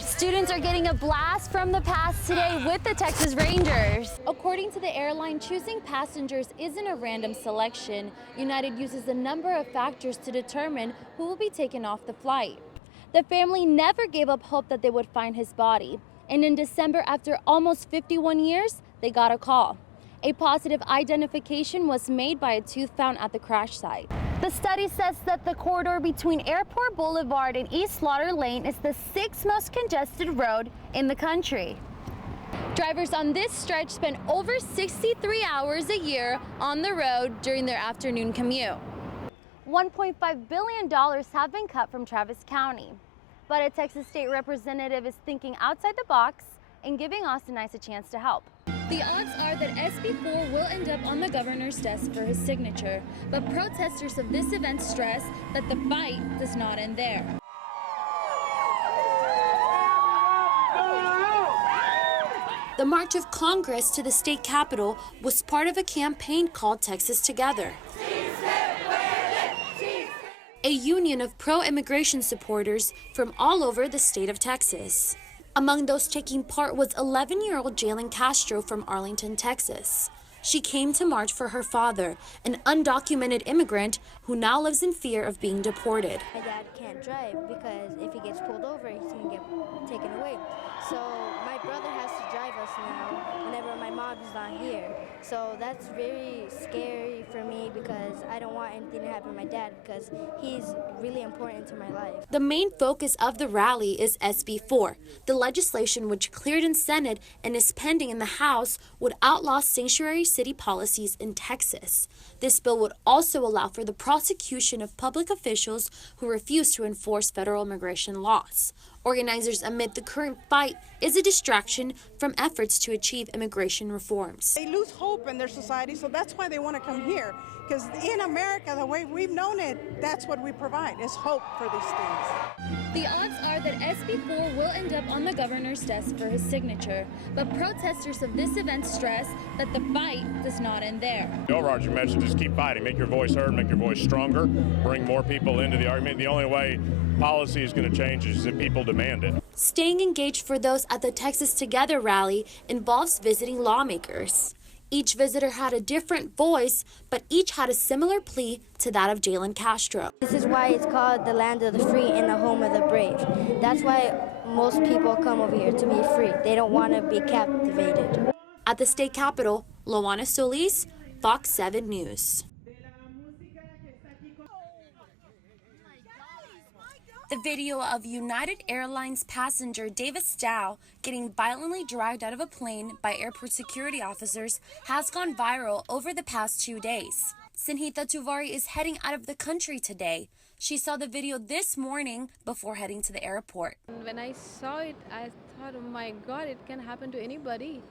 Students are getting a blast from the past today with the Texas Rangers. According to the airline, choosing passengers isn't a random selection. United uses a number of factors to determine who will be taken off the flight. The family never gave up hope that they would find his body. And in December, after almost 51 years, they got a call. A positive identification was made by a tooth found at the crash site. The study says that the corridor between Airport Boulevard and East Slaughter Lane is the 6th most congested road in the country. Drivers on this stretch spend over 63 hours a year on the road during their afternoon commute. $1.5 billion have been cut from Travis County, but a Texas state representative is thinking outside the box and giving Austin a chance to help. The odds are that SB4 will end up on the governor's desk for his signature, but protesters of this event stress that the fight does not end there. The March of Congress to the state capitol was part of a campaign called Texas Together, a union of pro-immigration supporters from all over the state of Texas. Among those taking part was 11-year-old Jalen Castro from Arlington, Texas. She came to march for her father, an undocumented immigrant who now lives in fear of being deported. My dad can't drive because if he gets pulled over, he's going to get taken away. So my brother has to drive us now whenever my mom is not here. So that's very scary for me because I don't want anything to happen to my dad because he's really important to my life. The main focus of the rally is SB4. The legislation, which cleared in Senate and is pending in the House, would outlaw sanctuary city policies in Texas. This bill would also allow for the prosecution of public officials who refuse to enforce federal immigration laws. Organizers admit the current fight is a distraction from efforts to achieve immigration reforms. They lose hope in their society, so that's why they want to come here. Because in America, the way we've known it, that's what we provide, is hope for these things. The odds are that SB4 will end up on the governor's desk for his signature, but protesters of this event stress that the fight does not end there. The overarching message is keep fighting, make your voice heard, make your voice stronger, bring more people into the argument. The only way policy is going to change is if people demand it. Staying engaged for those at the Texas Together rally involves visiting lawmakers. Each visitor had a different voice, but each had a similar plea to that of Jalen Castro. This is why it's called the land of the free and the home of the brave. That's why most people come over here to be free. They don't want to be captivated. At the state capitol, Loana Solis, Fox 7 News. The video of United Airlines passenger Davis Dow getting violently dragged out of a plane by airport security officers has gone viral over the past 2 days. Sinhita Tuvari is heading out of the country today. She saw the video this morning before heading to the airport. When I saw it, I thought, oh my God, it can happen to anybody.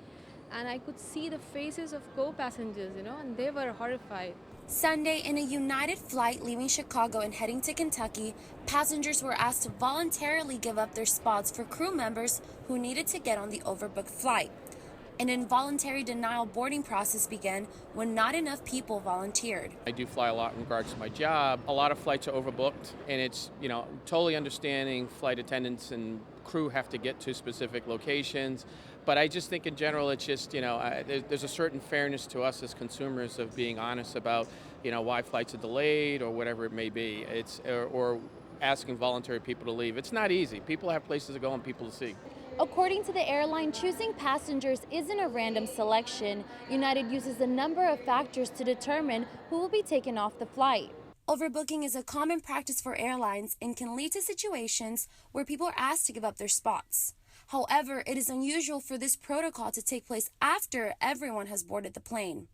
And I could see the faces of co-passengers, and they were horrified. Sunday, in a United flight leaving Chicago and heading to Kentucky, passengers were asked to voluntarily give up their spots for crew members who needed to get on the overbooked flight. An involuntary denial boarding process began when not enough people volunteered. I do fly a lot in regards to my job. A lot of flights are overbooked, and it's, totally understanding flight attendants and crew have to get to specific locations. But I just think in general, it's just, there's a certain fairness to us as consumers of being honest about, why flights are delayed or whatever it may be. Or asking voluntary people to leave. It's not easy. People have places to go and people to see. According to the airline, choosing passengers isn't a random selection. United uses a number of factors to determine who will be taken off the flight. Overbooking is a common practice for airlines and can lead to situations where people are asked to give up their spots. However, it is unusual for this protocol to take place after everyone has boarded the plane.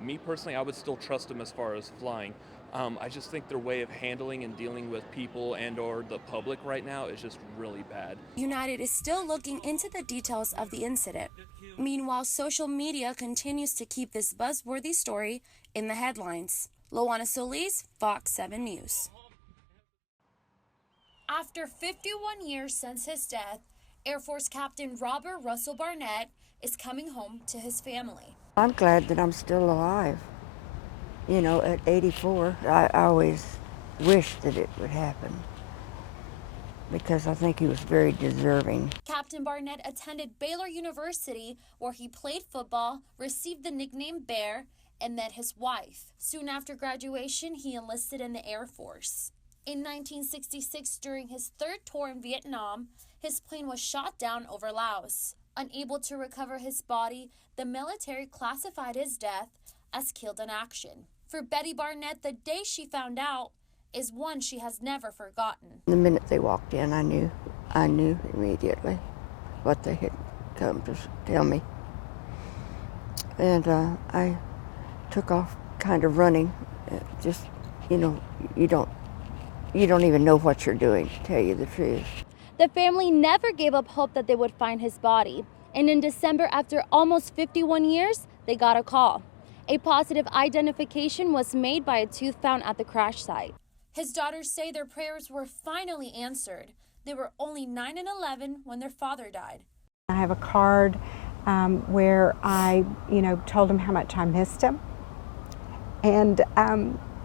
Me personally, I would still trust them as far as flying. I just think their way of handling and dealing with people and or the public right now is just really bad. United is still looking into the details of the incident. Meanwhile, social media continues to keep this buzzworthy story in the headlines. Loana Solis, Fox 7 News. After 51 years since his death, Air Force Captain Robert Russell Barnett is coming home to his family. I'm glad that I'm still alive. At 84, I always wished that it would happen. because I think he was very deserving. Captain Barnett attended Baylor University, where he played football, received the nickname Bear, and met his wife. Soon after graduation, he enlisted in the Air Force. In 1966, during his third tour in Vietnam, his plane was shot down over Laos. Unable to recover his body, the military classified his death as killed in action. For Betty Barnett, the day she found out is one she has never forgotten. The minute they walked in, I knew immediately what they had come to tell me. And I took off kind of running. Just, you know, you don't even know what you're doing, to tell you the truth. The family never gave up hope that they would find his body. And in December, after almost 51 years, they got a call. A positive identification was made by a tooth found at the crash site. His daughters say their prayers were finally answered. They were only 9 and 11 when their father died. I have a card where I, told him how much I missed him, and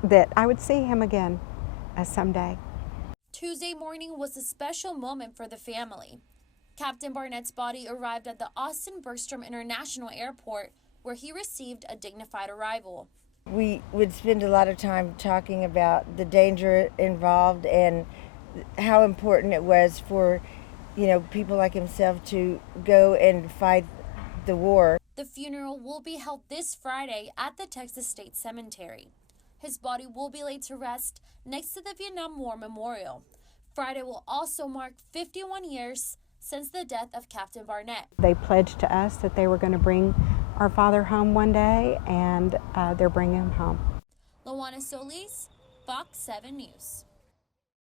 that I would see him again someday. Tuesday morning was a special moment for the family. Captain Barnett's body arrived at the Austin Bergstrom International Airport, where he received a dignified arrival. We would spend a lot of time talking about the danger involved and how important it was for, people like himself to go and fight the war. The funeral will be held this Friday at the Texas State Cemetery. His body will be laid to rest next to the Vietnam War Memorial. Friday will also mark 51 years since the death of Captain Barnett. They pledged to us that they were going to bring our father home one day, and they're bringing him home. Loana, Solis, Fox 7 News.